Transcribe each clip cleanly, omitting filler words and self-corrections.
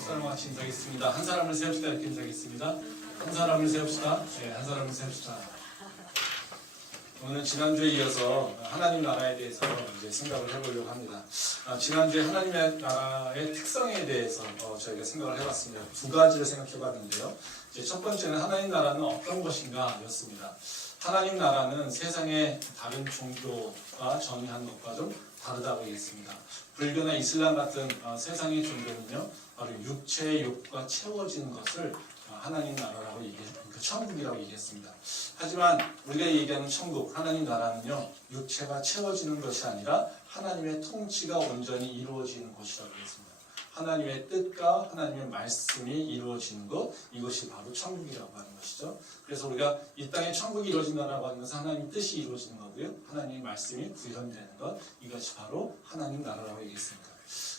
사람 같이 인사하겠습니다. 한 사람을 세웁시다 이렇게 인사하겠습니다. 한 사람을 세웁시다. 네, 한 사람을 세웁시다. 오늘 지난주에 이어서 하나님 나라에 대해서 이제 생각을 해보려고 합니다. 지난주에 하나님의 나라의 특성에 대해서 저희가 생각을 해봤습니다. 두 가지를 생각해봤는데요. 이제 첫 번째는 하나님 나라는 어떤 것인가 였습니다. 하나님 나라는 세상의 다른 종교가 정의한 것과 좀 다르다고 얘기했습니다. 불교나 이슬람 같은 세상의 종교는요, 바로 육체의 욕구가 채워지는 것을 하나님 나라라고 그러니까 천국이라고 얘기했습니다. 하지만 우리가 얘기하는 천국, 하나님 나라는요, 육체가 채워지는 것이 아니라 하나님의 통치가 온전히 이루어지는 곳이라고 했습니다. 하나님의 뜻과 하나님의 말씀이 이루어지는 것, 이것이 바로 천국이라고 하는 것이죠. 그래서 우리가 이 땅에 천국이 이루어진다라고 하는 것은 하나님의 뜻이 이루어지는 거고요. 하나님의 말씀이 구현되는 것, 이것이 바로 하나님 나라라고 얘기했습니다.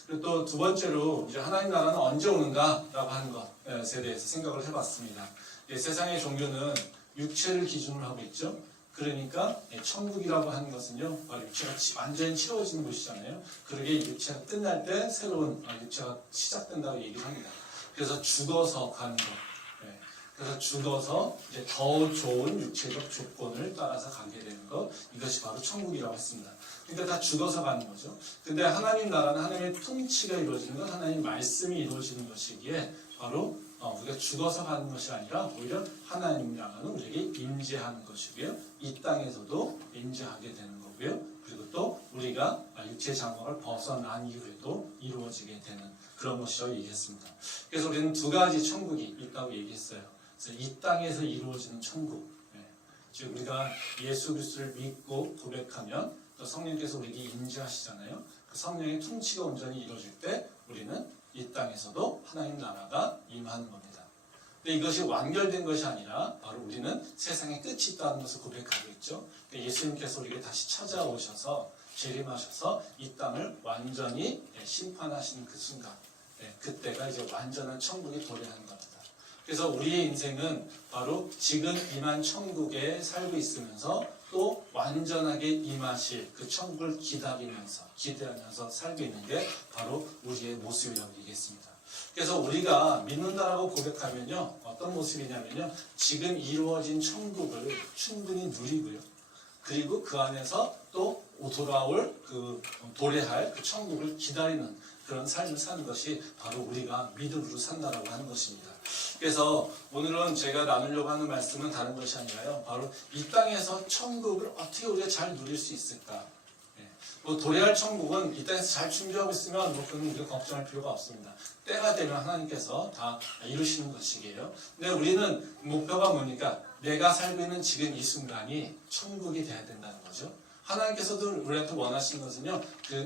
그리고 또 두 번째로 이제 하나님 나라는 언제 오는가라고 하는 것에 대해서 생각을 해봤습니다. 세상의 종교는 육체를 기준으로 하고 있죠. 그러니까 천국이라고 하는 것은요, 바로 육체가 완전히 채워지는 곳이잖아요. 그러게 육체가 끝날 때 새로운 육체가 시작된다고 얘기를 합니다. 그래서 죽어서 가는 것. 그래서 죽어서 이제 더 좋은 육체적 조건을 따라서 가게 되는 것, 이것이 바로 천국이라고 했습니다. 그러니까 다 죽어서 가는 거죠. 근데 하나님 나라는 하나님의 통치가 이루어지는 것, 하나님 말씀이 이루어지는 것이기에 바로 우리가 죽어서 가는 것이 아니라 오히려 하나님 나라는 우리에게 임재하는 것이고요. 이 땅에서도 임재하게 되는 거고요. 그리고 또 우리가 육체 장막을 벗어난 이후에도 이루어지게 되는 그런 것이라고 얘기했습니다. 그래서 우리는 두 가지 천국이 있다고 얘기했어요. 그래서 이 땅에서 이루어지는 천국, 즉 우리가 예수 그리스도를 믿고 고백하면 또 성령께서 우리에게 임재하시잖아요. 그 성령의 통치가 온전히 이루어질 때 우리는 이 땅에서도 하나님 나라가 임하는 겁니다. 근데 이것이 완결된 것이 아니라 바로 우리는 세상에 끝이 있다는 것을 고백하고 있죠. 예수님께서 우리에게 다시 찾아오셔서 재림하셔서 이 땅을 완전히 심판하시는 그 순간, 그때가 이제 완전한 천국이 도래하는 겁니다. 그래서 우리의 인생은 바로 지금 임한 천국에 살고 있으면서 또 완전하게 임하실 그 천국을 기대하면서 살고 있는 게 바로 우리의 모습이라고 얘기했습니다. 그래서 우리가 믿는다라고 고백하면요, 어떤 모습이냐면요, 지금 이루어진 천국을 충분히 누리고요. 그리고 그 안에서 또 돌아올 도래할 그 천국을 기다리는 그런 삶을 사는 것이 바로 우리가 믿음으로 산다라고 하는 것입니다. 그래서 오늘은 제가 나누려고 하는 말씀은 다른 것이 아니라요, 바로 이 땅에서 천국을 어떻게 우리가 잘 누릴 수 있을까? 도래할 천국은 이 땅에서 잘 준비하고 있으면 그건 우리가 걱정할 필요가 없습니다. 때가 되면 하나님께서 다 이루시는 것이에요. 근데 우리는 목표가 뭐니까 내가 살고 있는 지금 이 순간이 천국이 돼야 된다는 거죠. 하나님께서도 우리한테 원하시는 것은요,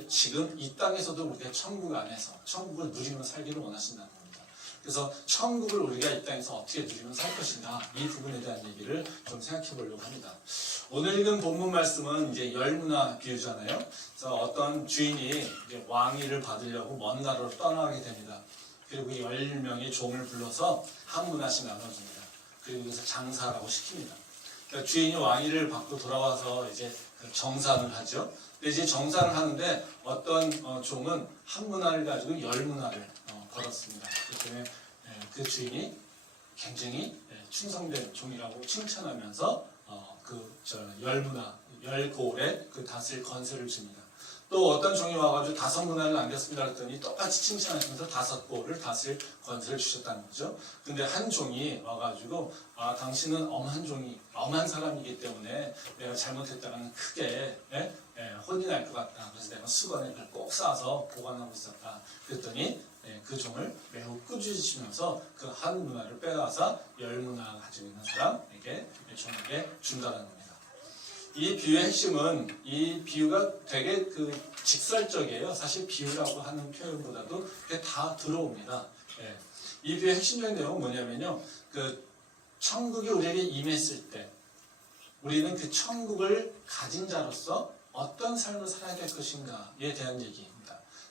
지금 이 땅에서도 우리가 천국 안에서 천국을 누리면서 살기를 원하신다는 겁니다. 그래서 천국을 우리가 이 땅에서 어떻게 누리면서 살 것인가, 이 부분에 대한 얘기를 좀 생각해 보려고 합니다. 오늘 읽은 본문 말씀은 이제 열문화 비유잖아요. 그래서 어떤 주인이 이제 왕위를 받으려고 먼 나라로 떠나게 됩니다. 그리고 10명의 종을 불러서 한 문화씩 나눠줍니다. 그리고 여기서 장사라고 시킵니다. 그러니까 주인이 왕위를 받고 돌아와서 이제 정산을 하죠. 근데 이제 정산을 하는데 어떤 종은 한 문화를 가지고 10문화를 벌었습니다. 그렇기 때문에 그 주인이 굉장히 충성된 종이라고 칭찬하면서 10문화, 10고을에 그 다스릴 권세를 줍니다. 또 어떤 종이 와가지고 5문화를 남겼습니다 그랬더니 똑같이 칭찬하시면서 5고을을 다스릴 권세를 주셨다는 거죠. 근데 한 종이 와가지고 당신은 엄한 사람이기 때문에 내가 잘못했다가는 크게 혼이 날 것 같다. 그래서 내가 수건에 그걸 꼭 싸서 보관하고 있었다. 그랬더니 그 종을 매우 꾸짖으시면서 그 한 문화를 빼앗아 10문화 가지고 있는 사람에게 종에게 준다는 겁니다. 이 비유의 핵심은, 이 비유가 되게 직설적이에요. 사실 비유라고 하는 표현보다도 그게 다 들어옵니다. 이 비유의 핵심적인 내용은 뭐냐면요, 천국이 우리에게 임했을 때 우리는 그 천국을 가진 자로서 어떤 삶을 살아야 될 것인가에 대한 얘기입니다.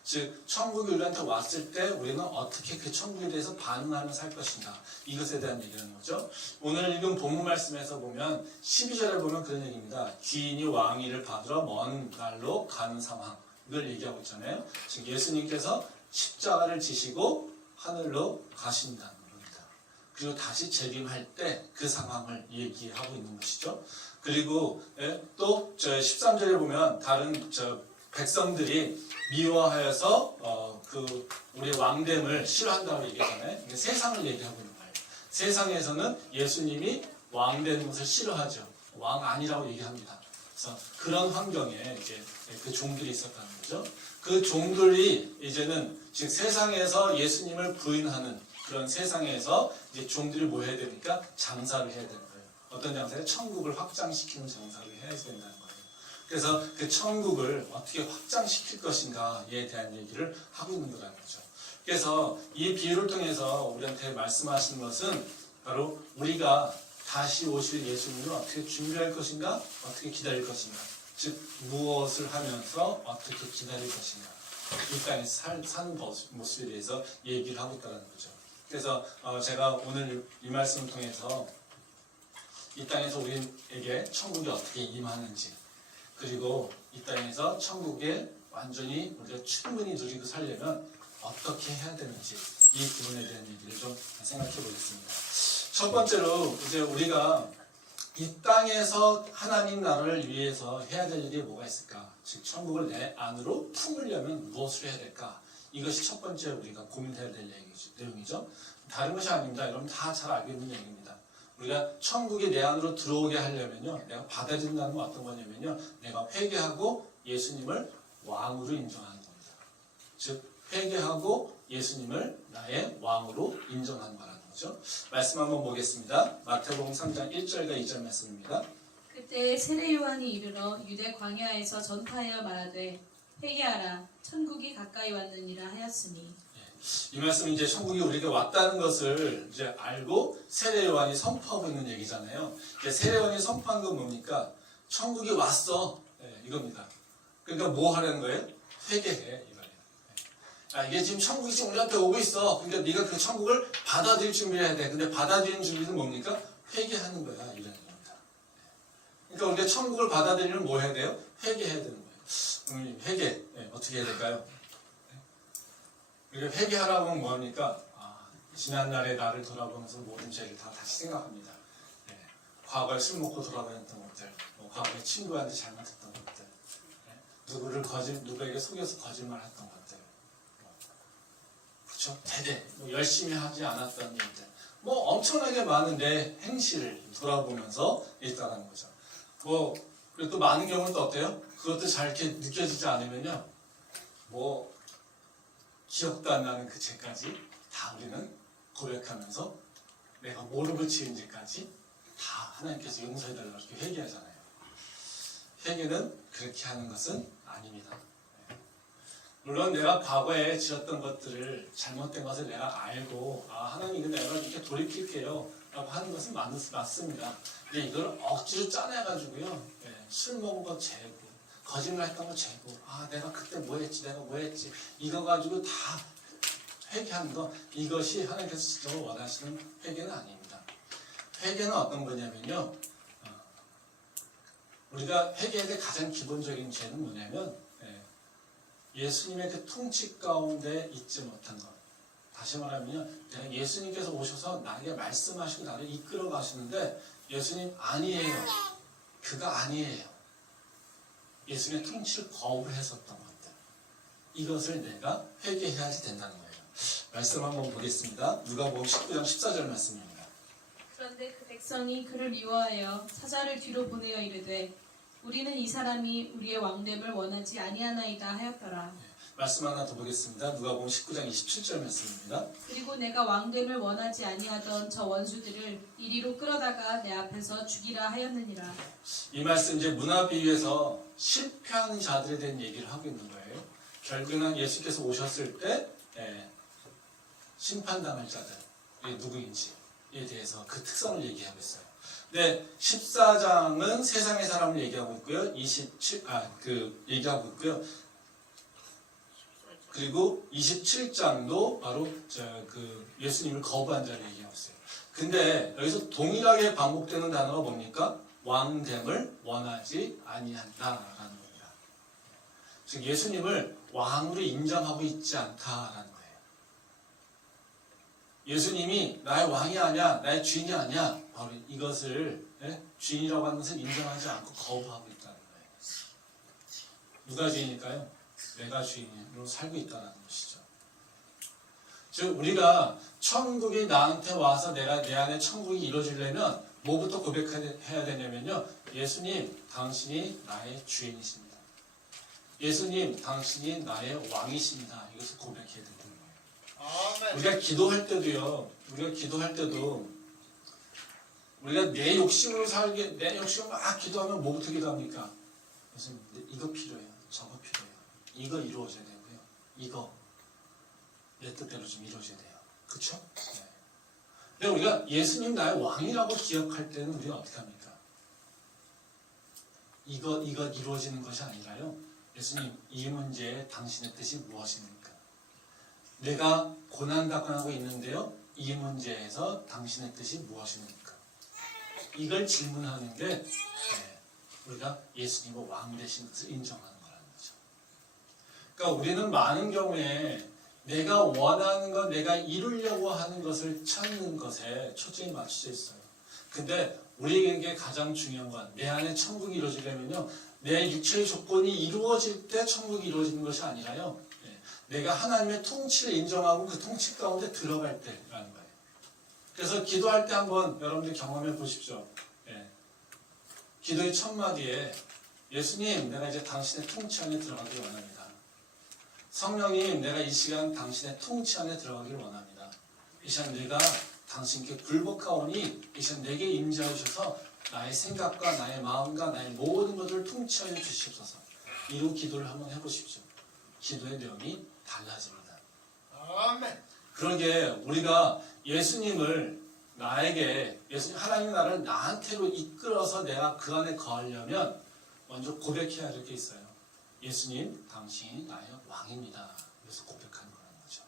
즉, 천국이 우리한테 왔을 때 우리는 어떻게 그 천국에 대해서 반응하며 살 것인가, 이것에 대한 얘기라는 거죠. 오늘 읽은 본문 말씀에서 보면 12절에 보면 그런 얘기입니다. 귀인이 왕위를 받으러 먼 날로 가는 상황, 이걸 얘기하고 있잖아요. 즉 예수님께서 십자가를 지시고 하늘로 가신다는 겁니다. 그리고 다시 재림할 때 그 상황을 얘기하고 있는 것이죠. 그리고 또 13절에 보면 다른 백성들이 미워하여서 그 우리 왕됨을 싫어한다고 얘기하잖아요. 이게 세상을 얘기하고 있는 거예요. 세상에서는 예수님이 왕되는 것을 싫어하죠. 왕 아니라고 얘기합니다. 그래서 그런 환경에 이제 그 종들이 있었다는 거죠. 그 종들이 이제는 즉 세상에서 예수님을 부인하는 그런 세상에서 이제 종들이 뭐 해야 되니까 장사를 해야 되는 거예요. 어떤 장사를? 천국을 확장시키는 장사를 해야 된다는 거예요. 그래서 그 천국을 어떻게 확장시킬 것인가에 대한 얘기를 하고 있는 거라는 거죠. 그래서 이 비유를 통해서 우리한테 말씀하시는 것은 바로 우리가 다시 오실 예수님을 어떻게 준비할 것인가, 어떻게 기다릴 것인가, 즉 무엇을 하면서 어떻게 기다릴 것인가, 이 땅에서 사는 모습에 대해서 얘기를 하고 있다는 거죠. 그래서 제가 오늘 이 말씀을 통해서 이 땅에서 우리에게 천국이 어떻게 임하는지, 그리고 이 땅에서 천국에 완전히 우리가 충분히 누리고 살려면 어떻게 해야 되는지 이 부분에 대한 얘기를 좀 생각해 보겠습니다. 첫 번째로 이제 우리가 이 땅에서 하나님 나라를 위해서 해야 될 일이 뭐가 있을까? 즉 천국을 내 안으로 품으려면 무엇을 해야 될까? 이것이 첫 번째 우리가 고민해야 될 내용이죠. 다른 것이 아닙니다. 여러분 다 잘 알고 있는 얘기입니다. 우리가 천국이 내 안으로 들어오게 하려면요, 내가 받아들인다는 건 어떤 거냐면요, 내가 회개하고 예수님을 왕으로 인정하는 겁니다. 즉 회개하고 예수님을 나의 왕으로 인정하는 거라는 거죠. 말씀 한번 보겠습니다. 마태복음 3장 1절과 2절 말씀입니다. 그때 세례 요한이 이르러 유대 광야에서 전파하여 말하되 회개하라 천국이 가까이 왔느니라 하였으니. 이 말씀 이제 천국이 우리가 왔다는 것을 이제 알고 세례 요한이 선포하고 있는 얘기잖아요. 세례 요한이 선포한 건 뭡니까? 천국이 왔어. 이겁니다. 그러니까 뭐 하라는 거예요? 회개해. 이게 지금 천국이 지금 우리 앞에 오고 있어. 그러니까 네가 그 천국을 받아들일 준비를 해야 돼. 근데 받아들이는 준비는 뭡니까? 회개하는 거야. 이런 겁니다. 그러니까 우리가 천국을 받아들이려면 뭐 해야 돼요? 회개해야 되는 거예요. 회개. 어떻게 해야 될까요? 우리가 회개하라고 하면 뭐합니까? 지난날의 나를 돌아보면서 모든 죄를 다 다시 생각합니다. 과거에 술 먹고 돌아다녔던 것들, 과거에 친구한테 잘못했던 것들, 누구에게 속여서 거짓말했던 것들, 그렇죠? 대대 열심히 하지 않았던 일들, 엄청나게 많은 내 행실을 돌아보면서 있다는 거죠. 그리고 또 많은 경우는 또 어때요? 그것도 잘 이렇게 느껴지지 않으면요, 기억도 안 나는 그 죄까지 다 우리는 고백하면서 내가 모르고 지은 죄까지 다 하나님께서 용서해달라고 이렇게 회개하잖아요. 회개는 그렇게 하는 것은 아닙니다. 물론 내가 과거에 지었던 것들을, 잘못된 것을 내가 알고 하나님 이거 내가 이렇게 돌이킬게요 라고 하는 것은 맞습니다. 근데 이걸 억지로 짜내가지고요, 술 먹은 거 재고 거짓말 했던 거 재고 내가 그때 뭐 했지 이거 가지고 다 회개하는 거, 이것이 하나님께서 진짜 원하시는 회개는 아닙니다. 회개는 어떤 거냐면요, 우리가 회개해야 될 가장 기본적인 죄는 뭐냐면 예수님의 그 통치 가운데 있지 못한 것. 다시 말하면 내가 예수님께서 오셔서 나에게 말씀하시고 나를 이끌어 가시는데 예수님 아니에요. 그가 아니에요. 예수님의 통치를 거부했었던 것들, 이것을 내가 회개해야 된다는 거예요. 말씀 한번 보겠습니다. 누가복음 19장 14절 말씀입니다. 그런데 그 백성이 그를 미워하여 사자를 뒤로 보내어 이르되 우리는 이 사람이 우리의 왕됨을 원하지 아니하나이다 하였더라. 말씀 하나 더 보겠습니다. 누가복음 19장 27절 말씀입니다. 그리고 내가 왕됨을 원하지 아니하던 저 원수들을 이리로 끌어다가 내 앞에서 죽이라 하였느니라. 이 말씀 이제 문화 비유에서 실패하는 자들에 대한 얘기를 하고 있는 거예요. 결국은 예수께서 오셨을 때 심판당할 자들이 누구인지에 대해서 그 특성을 얘기하고 있어요. 네, 14장은 세상의 사람을 얘기하고 있고요. 얘기하고 있고요. 그리고 27장도 바로 예수님을 거부한 자를 얘기하고 있어요. 근데 여기서 동일하게 반복되는 단어가 뭡니까? 왕됨을 원하지 아니한다라는 겁니다. 즉 예수님을 왕으로 인정하고 있지 않다라는 거예요. 예수님이 나의 왕이 아니야, 나의 주인이 아니야. 바로 이것을 주인이라고 하는 것을 인정하지 않고 거부하고 있다는 거예요. 누가 주인일까요? 내가 주인으로 살고 있다는 것이죠. 즉 우리가 천국이 나한테 와서 내가 내 안에 천국이 이루어지려면 뭐부터 고백해야 되냐면요. 예수님, 당신이 나의 주인이십니다. 예수님, 당신이 나의 왕이십니다. 이것을 고백해야 되는 거예요. 아멘. 우리가 기도할 때도요. 우리가 내 욕심으로 내 욕심으로 막 기도하면 뭐부터 기도합니까? 예수님, 이거 필요해요. 저거 필요해요. 이거 이루어져야 되고요. 이거 내 뜻대로 좀 이루어져야 돼요. 그렇죠? 네. 근데 우리가 예수님 나의 왕이라고 기억할 때는 우리가 어떻게 합니까? 이거 이루어지는 것이 아니라요. 예수님, 이 문제에 당신의 뜻이 무엇입니까? 내가 고난당하고 있는데요. 이 문제에서 당신의 뜻이 무엇입니까? 이걸 질문하는데 우리가 예수님의 왕 되신 것을 인정하는 거라는 거죠. 그러니까 우리는 많은 경우에 내가 원하는 것, 내가 이루려고 하는 것을 찾는 것에 초점이 맞춰져 있어요. 근데 우리에게 가장 중요한 건 내 안에 천국이 이루어지려면요. 내 육체의 조건이 이루어질 때 천국이 이루어지는 것이 아니라요. 내가 하나님의 통치를 인정하고 그 통치 가운데 들어갈 때라는 거예요. 그래서 기도할 때 한번 여러분들 경험해 보십시오. 기도의 첫 마디에 예수님, 내가 이제 당신의 통치 안에 들어가길 원합니다. 성령님, 내가 이 시간 당신의 통치 안에 들어가길 원합니다. 이 시간 내가 당신께 굴복하오니 이 시간 내게 임재하셔서 나의 생각과 나의 마음과 나의 모든 것을 통치하여 주시옵소서. 이런 기도를 한번 해보십시오. 기도의 내용이 달라집니다. 아멘. 그러게 우리가 예수님을 하나님의 나라를 나한테로 이끌어서 내가 그 안에 거하려면 먼저 고백해야 될 게 있어요. 예수님, 당신이 나의 왕입니다. 그래서 고백하는 거라는 거죠.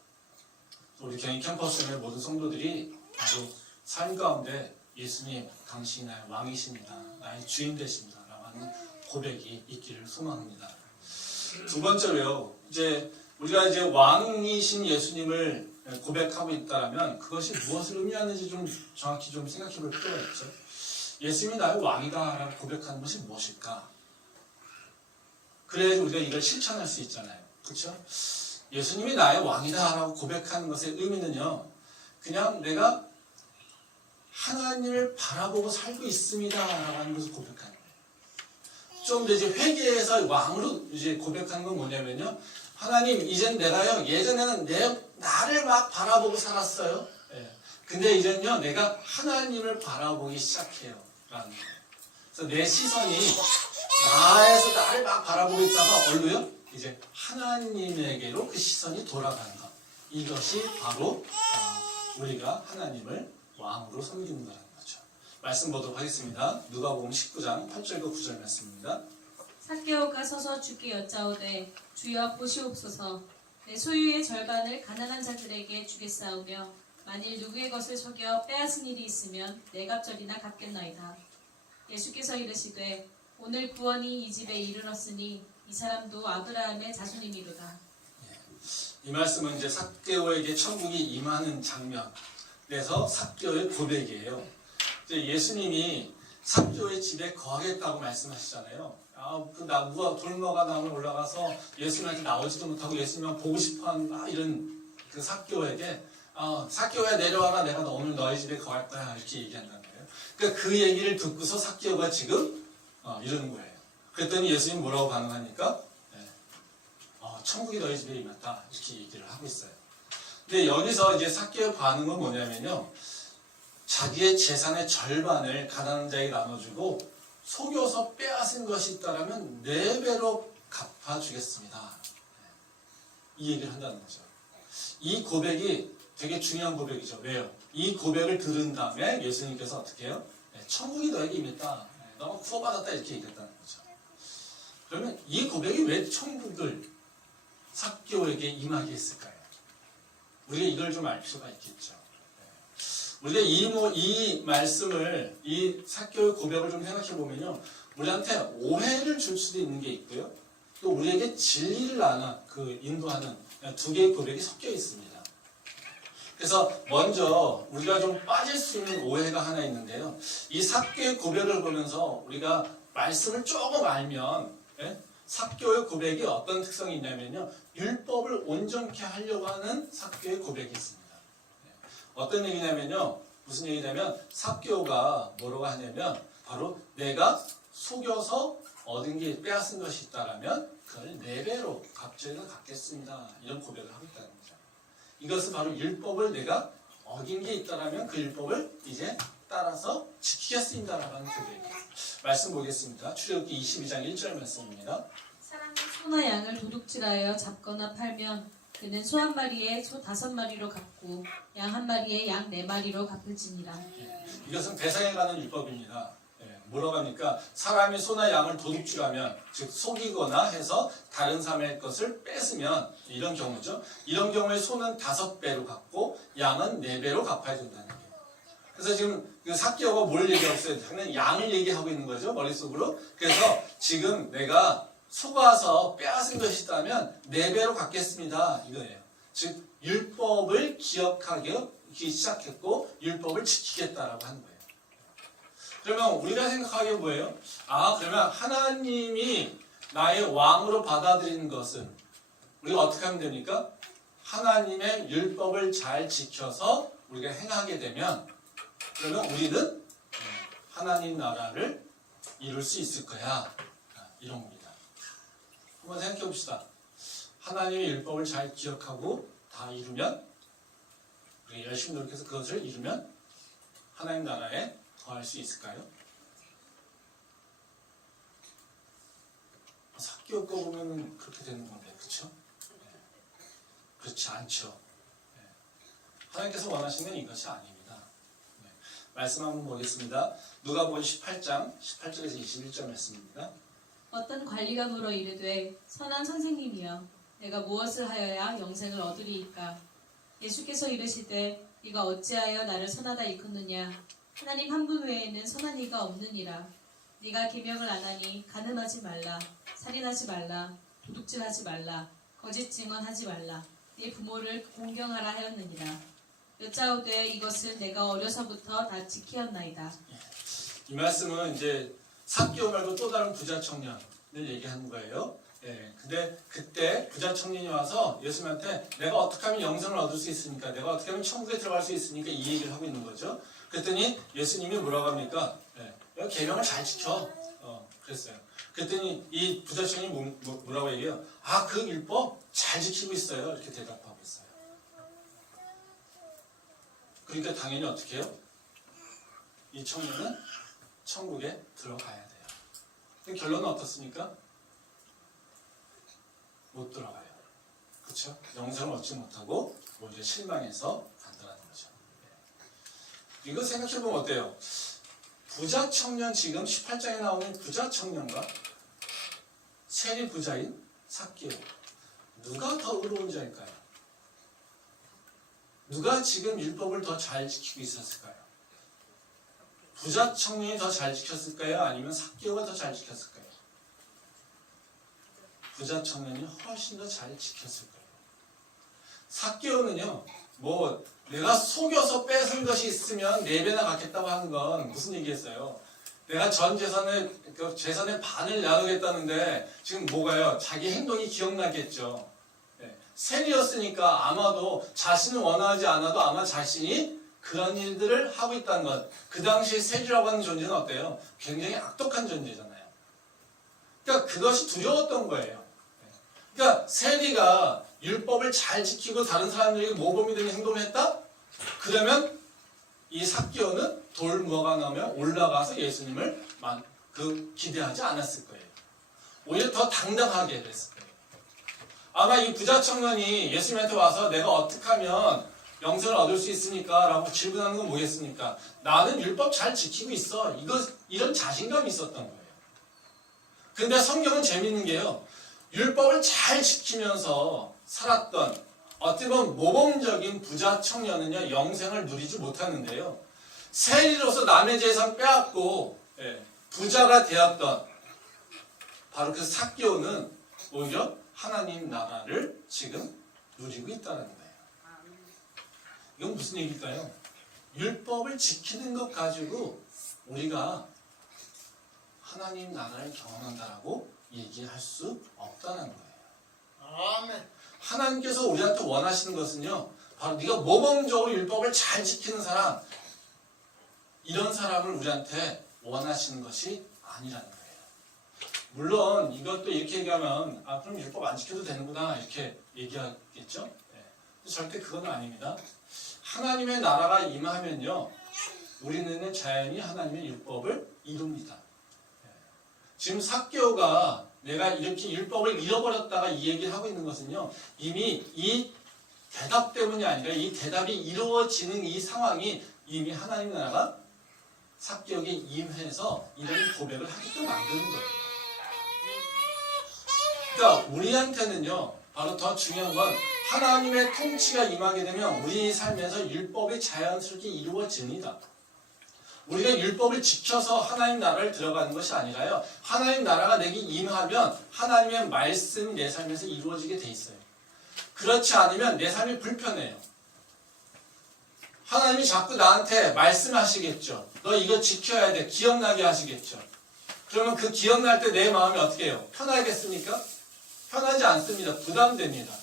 우리 경희 캠퍼스의 모든 성도들이 바로 삶 가운데 예수님, 당신이 나의 왕이십니다. 나의 주인 되십니다. 라고 하는 고백이 있기를 소망합니다. 두 번째로요. 우리가 이제 왕이신 예수님을 고백하고 있다면 그것이 무엇을 의미하는지 좀 정확히 좀 생각해 볼 필요가 있죠. 예수님이 나의 왕이다 라고 고백하는 것이 무엇일까? 그래야 우리가 이걸 실천할 수 있잖아요. 그렇죠? 예수님이 나의 왕이다 라고 고백하는 것의 의미는요. 그냥 내가 하나님을 바라보고 살고 있습니다 라고 하는 것을 고백하는 거예요. 좀 더 이제 회개해서 왕으로 이제 고백하는 건 뭐냐면요. 하나님, 이젠 내가요, 예전에는 나를 막 바라보고 살았어요. 근데 이젠요, 내가 하나님을 바라보기 시작해요. 라는 거예요. 그래서 내 시선이 나에서 나를 막 바라보고 있다가 얼루요? 이제 하나님에게로 그 시선이 돌아가는 것. 이것이 바로 우리가 하나님을 왕으로 섬긴다는 거죠. 말씀 보도록 하겠습니다. 누가복음 19장 8절과 9절 말씀입니다. 삭개오가 서서 주께 여짜오되 주여 보시옵소서 내 소유의 절반을 가난한 자들에게 주겠사오며 만일 누구의 것을 속여 빼앗은 일이 있으면 네 갑절이나 갚겠나이다. 예수께서 이르시되 오늘 구원이 이 집에 이르렀으니 이 사람도 아브라함의 자손이미로다. 이 말씀은 이제 삭개오에게 천국이 임하는 장면. 그래서 삭개오의 고백이에요. 이제 예수님이 삭개오의 집에 거하겠다고 말씀하시잖아요. 그 나무가 돌무화과 나무에 올라가서 예수님한테 나오지도 못하고 예수님만 보고 싶어하는 이런 그 삭개오에게 삭개오야 내려와라, 내가 오늘 너희 집에 거할 거야, 이렇게 얘기한다는 거예요. 그러니까 그 얘기를 듣고서 삭개오가 지금 이러는 거예요. 그랬더니 예수님 뭐라고 반응하니까 천국이 너희 집에 임했다, 이렇게 얘기를 하고 있어요. 근데 여기서 이제 삭개오 반응은 뭐냐면요, 자기의 재산의 절반을 가난한 자에게 나눠주고 속여서 빼앗은 것이 있다면 4배로 갚아주겠습니다. 이 얘기를 한다는 거죠. 이 고백이 되게 중요한 고백이죠. 왜요? 이 고백을 들은 다음에 예수님께서 어떻게 해요? 천국이 너에게 임했다. 너가 구원받았다, 이렇게 얘기했다는 거죠. 그러면 이 고백이 왜 천국을 삭개오에게 임하게 했을까요? 우리가 이걸 좀 알 필요가 있겠죠. 우리가 이 말씀을, 이 삭개오의 고백을 좀 생각해 보면요, 우리한테 오해를 줄 수도 있는 게 있고요, 또 우리에게 진리를 인도하는 두 개의 고백이 섞여 있습니다. 그래서 먼저 우리가 좀 빠질 수 있는 오해가 하나 있는데요. 이 삭개의 고백을 보면서 우리가 말씀을 조금 알면 삭개의 고백이 어떤 특성이 있냐면요. 율법을 온전케 하려고 하는 삭개의 고백이 있습니다. 어떤 얘기냐면요. 무슨 얘기냐면 삭개가 뭐라고 하냐면 바로 내가 속여서 얻은 게 빼앗은 것이 있다라면 그걸 4배로 값죄를 갚겠습니다. 이런 고백을 하고 있다는 거죠. 이것은 바로 율법을 내가 어긴 게 있다라면 그 율법을 이제 따라서 지키겠습니다라는 고백이에요. 말씀 보겠습니다. 출애굽기 22장 1절 말씀입니다. 사람이 소나 양을 도둑질하여 잡거나 팔면 그는 소 한 마리에 소 5마리로 갚고 양 한 마리에 양 4마리로 갚을지니라. 이것은 배상에 관한 율법입니다. 뭐라고 합니까? 사람이 소나 양을 도둑질하면, 즉 속이거나 해서 다른 사람의 것을 뺏으면 이런 경우죠. 이런 경우에 소는 5배로 갚고 양은 4배로 갚아야 된다는 거예요. 그래서 지금 그 삭개오가 뭘 얘기하고 있어요? 당연히 양을 얘기하고 있는 거죠, 머릿속으로. 그래서 지금 내가 속아서 빼앗은 것이 있다면 4배로 갚겠습니다, 이거예요. 즉 율법을 기억하기 시작했고 율법을 지키겠다라고 하는 거예요. 그러면 우리가 생각하기에 뭐예요? 그러면 하나님이 나의 왕으로 받아들이는 것은 우리가 어떻게 하면 됩니까? 하나님의 율법을 잘 지켜서 우리가 행하게 되면 그러면 우리는 하나님 나라를 이룰 수 있을 거야. 이런 겁니다. 한번 생각해 봅시다. 하나님의 율법을 잘 기억하고 다 이루면 우리가 열심히 노력해서 그것을 이루면 하나님 나라에 더할 수 있을까요? 삭개오 거 보면 그렇게 되는 건데, 그렇죠? 그렇지 않죠. 하나님께서 원하시는 이것이 아닙니다. 말씀 한번 보겠습니다. 누가복음 18장 18절에서 21절 말씀입니다. 어떤 관리가 물어 이르되 선한 선생님이여 내가 무엇을 하여야 영생을 얻으리이까. 예수께서 이르시되 네가 어찌하여 나를 선하다 일컫느냐. 하나님 한 분 외에는 선한 이가 없느니라. 네가 계명을 안 하니 간음하지 말라, 살인하지 말라, 도둑질하지 말라, 거짓 증언하지 말라, 네 부모를 공경하라 하였느니라. 여짜오되 이것은 내가 어려서부터 다 지키었나이다. 이 말씀은 이제 삭개오 말고 또 다른 부자 청년을 얘기하는 거예요. 근데 그때 부자 청년이 와서 예수님한테 내가 어떻게 하면 영생을 얻을 수 있으니까, 내가 어떻게 하면 천국에 들어갈 수 있으니까 이 얘기를 하고 있는 거죠. 그랬더니 예수님이 뭐라고 합니까? 계명을 잘 지켜. 그랬어요. 그랬더니 이 부자 청년이 뭐라고 얘기해요? 그 율법 잘 지키고 있어요. 이렇게 대답하고 있어요. 그러니까 당연히 어떻게 해요? 이 청년은 천국에 들어가야 돼요. 근데 결론은 어떻습니까? 못 들어가요. 그렇죠? 영생을 얻지 못하고 오히려 실망해서 간다는 거죠. 이거 생각해보면 어때요? 부자 청년, 지금 18장에 나오는 부자 청년과 세리 부자인 삭개오, 누가 더 의로운 자일까요? 누가 지금 율법을 더 잘 지키고 있었을까요? 부자 청년이 더 잘 지켰을까요? 아니면 삭개오가 더 잘 지켰을까요? 부자 청년이 훨씬 더 잘 지켰을 거예요. 삭개오는요, 내가 속여서 뺏은 것이 있으면 4배나 갚겠다고 하는 건 무슨 얘기겠어요? 내가 전 재산의 반을 나누겠다는데 지금 뭐가요? 자기 행동이 기억나겠죠. 세리였으니까 아마도 자신은 원하지 않아도 아마 자신이 그런 일들을 하고 있다는 것. 그 당시 세리라고 하는 존재는 어때요? 굉장히 악독한 존재잖아요. 그러니까 그것이 두려웠던 거예요. 그러니까 세리가 율법을 잘 지키고 다른 사람들에게 모범이 되는 행동을 했다? 그러면 이 삭개오는 돌무화가 나오면 올라가서 예수님을 기대하지 않았을 거예요. 오히려 더 당당하게 됐을 거예요. 아마 이 부자 청년이 예수님한테 와서 내가 어떻게 하면 영생을 얻을 수 있습니까? 라고 질문하는 건 뭐겠습니까? 나는 율법 잘 지키고 있어. 이런 자신감이 있었던 거예요. 근데 성경은 재밌는 게요. 율법을 잘 지키면서 살았던 어떻게 보면 모범적인 부자 청년은요, 영생을 누리지 못하는데요. 세리로서 남의 재산 빼앗고 부자가 되었던 바로 그 삭개오는 오히려 하나님 나라를 지금 누리고 있다는 거예요. 이건 무슨 얘기일까요? 율법을 지키는 것 가지고 우리가 하나님 나라를 경험한다라고 얘기할 수 없다는 거예요. 아멘. 하나님께서 우리한테 원하시는 것은요, 바로 네가 모범적으로 율법을 잘 지키는 사람, 이런 사람을 우리한테 원하시는 것이 아니라는 거예요. 물론 이것도 이렇게 얘기하면 그럼 율법 안 지켜도 되는구나 이렇게 얘기하겠죠? 네. 절대 그건 아닙니다. 하나님의 나라가 임하면요, 우리는 자연히 하나님의 율법을 이룹니다. 네. 지금 삭개오가 내가 이렇게 율법을 잃어버렸다가 이 얘기를 하고 있는 것은요, 이미 이 대답 때문이 아니라 이 대답이 이루어지는 이 상황이 이미 하나님 나라가 삭개오에게 임해서 이런 고백을 하게끔 만드는 거예요. 그러니까 우리한테는요, 바로 더 중요한 건 하나님의 통치가 임하게 되면 우리 삶에서 율법이 자연스럽게 이루어집니다. 우리가 율법을 지켜서 하나님 나라를 들어가는 것이 아니라요, 하나님 나라가 내게 임하면 하나님의 말씀이 내 삶에서 이루어지게 돼 있어요. 그렇지 않으면 내 삶이 불편해요. 하나님이 자꾸 나한테 말씀하시겠죠. 너 이거 지켜야 돼. 기억나게 하시겠죠. 그러면 그 기억날 때 내 마음이 어떻게 해요? 편하겠습니까? 편하지 않습니다. 부담됩니다.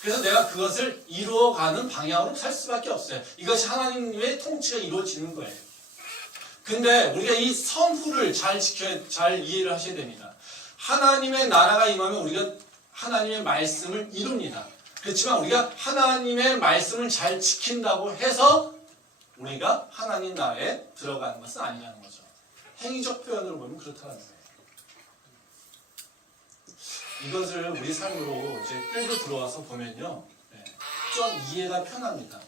그래서 내가 그것을 이루어가는 방향으로 살 수밖에 없어요. 이것이 하나님의 통치가 이루어지는 거예요. 근데 우리가 이 선후를 잘 이해를 하셔야 됩니다. 하나님의 나라가 임하면 우리가 하나님의 말씀을 이룹니다. 그렇지만 우리가 하나님의 말씀을 잘 지킨다고 해서 우리가 하나님 나라에 들어가는 것은 아니라는 거죠. 행위적 표현으로 보면 그렇다는 거예요. 이것을 우리 삶으로 이제 끌고 들어와서 보면요, 좀 이해가 편합니다.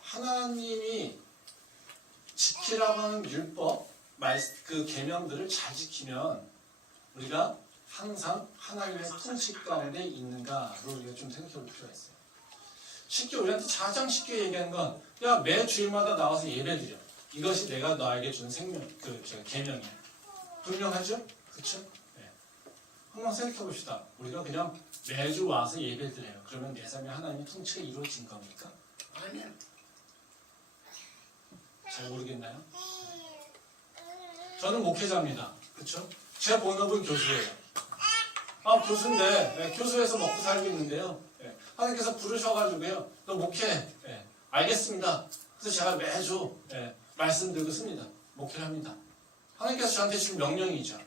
하나님이 지키라고 하는 율법, 그 계명들을 잘 지키면 우리가 항상 하나님의 통치 가운데 있는가를 우리가 좀 생각해 볼 필요가 있어요. 쉽게 우리한테 가장 쉽게 얘기하는 건, 야, 매 주일마다 나와서 예배드려. 이것이 내가 너에게 주는 계명이야. 분명하죠? 그렇죠? 한번 생각해 봅시다. 우리가 그냥 매주 와서 예배드려요. 그러면 내 삶에 하나님의 통치가 이루어진 겁니까? 아멘. 잘 모르겠나요? 저는 목회자입니다. 그렇죠? 제 본업은 교수예요. 교수인데 교수에서 먹고 살고 있는데요. 하나님께서 부르셔가지고요, 너 목회. 알겠습니다. 그래서 제가 매주 말씀 들고 씁니다. 목회를 합니다. 하나님께서 저한테 주신 명령이죠.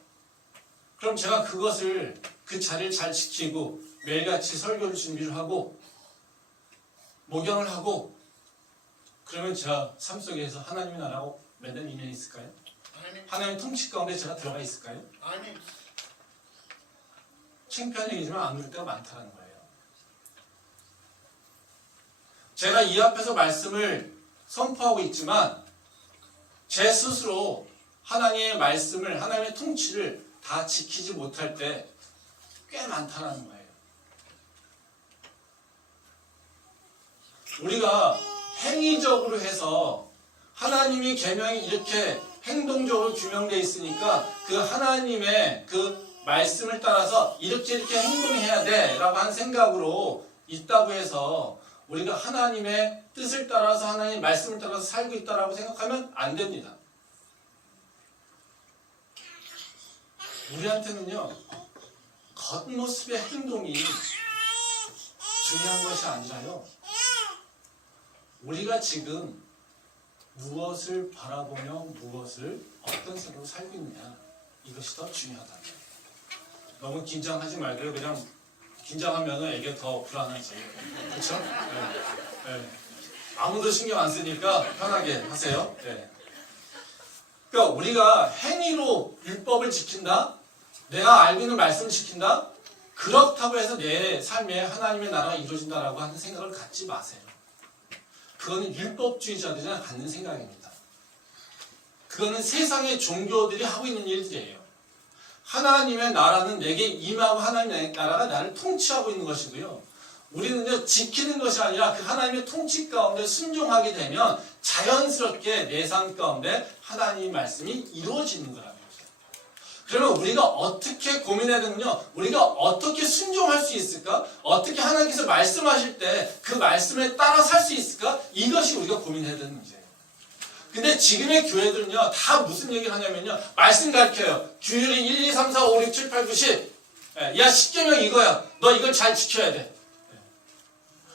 그럼 제가 그 자리를 잘 지키고 매일같이 설교를 준비를 하고 목양을 하고 그러면 제가 삶 속에서 하나님의 나라가 매달 임해 있을까요? 아멘. 하나님의 통치 가운데 제가 들어가 있을까요? 아멘. 창피한 얘기지만 안 그럴 때가 많다는 거예요. 제가 이 앞에서 말씀을 선포하고 있지만 제 스스로 하나님의 말씀을, 하나님의 통치를 다 지키지 못할 때 꽤 많다는 거예요. 우리가 행위적으로 해서 하나님의 계명이 이렇게 행동적으로 규명되어 있으니까 그 하나님의 그 말씀을 따라서 이렇게 행동해야 돼 라고 하는 생각으로 있다고 해서 우리가 하나님의 뜻을 따라서 하나님의 말씀을 따라서 살고 있다고 생각하면 안 됩니다. 우리한테는요, 겉모습의 행동이 중요한 것이 아니라요, 우리가 지금 무엇을 바라보며 어떤 생각으로 살고 있느냐, 이것이 더 중요하다. 너무 긴장하지 말고요. 그냥 긴장하면 애가 더 불안하지. 그렇죠? 네. 아무도 신경 안 쓰니까 편하게 하세요. 네. 그러니까 우리가 행위로 율법을 지킨다? 내가 알고 있는 말씀을 지킨다? 그렇다고 해서 내 삶에 하나님의 나라가 이루어진다라고 하는 생각을 갖지 마세요. 그거는 율법주의자들이 갖는 생각입니다. 그거는 세상의 종교들이 하고 있는 일들이에요. 하나님의 나라는 내게 임하고 하나님의 나라가 나를 통치하고 있는 것이고요. 우리는요, 지키는 것이 아니라 그 하나님의 통치 가운데 순종하게 되면 자연스럽게 내 삶 가운데 하나님의 말씀이 이루어지는 거라는 거죠. 그러면 우리가 어떻게 고민해야 되느냐? 우리가 어떻게 순종할 수 있을까? 어떻게 하나님께서 말씀하실 때 그 말씀에 따라 살 수 있을까? 이것이 우리가 고민해야 되는 문제예요. 근데 지금의 교회들은요, 다 무슨 얘기를 하냐면요, 말씀 가르쳐요. 규율이 1, 2, 3, 4, 5, 6, 7, 8, 9, 10. 야, 10계명 이거야. 너 이걸 잘 지켜야 돼.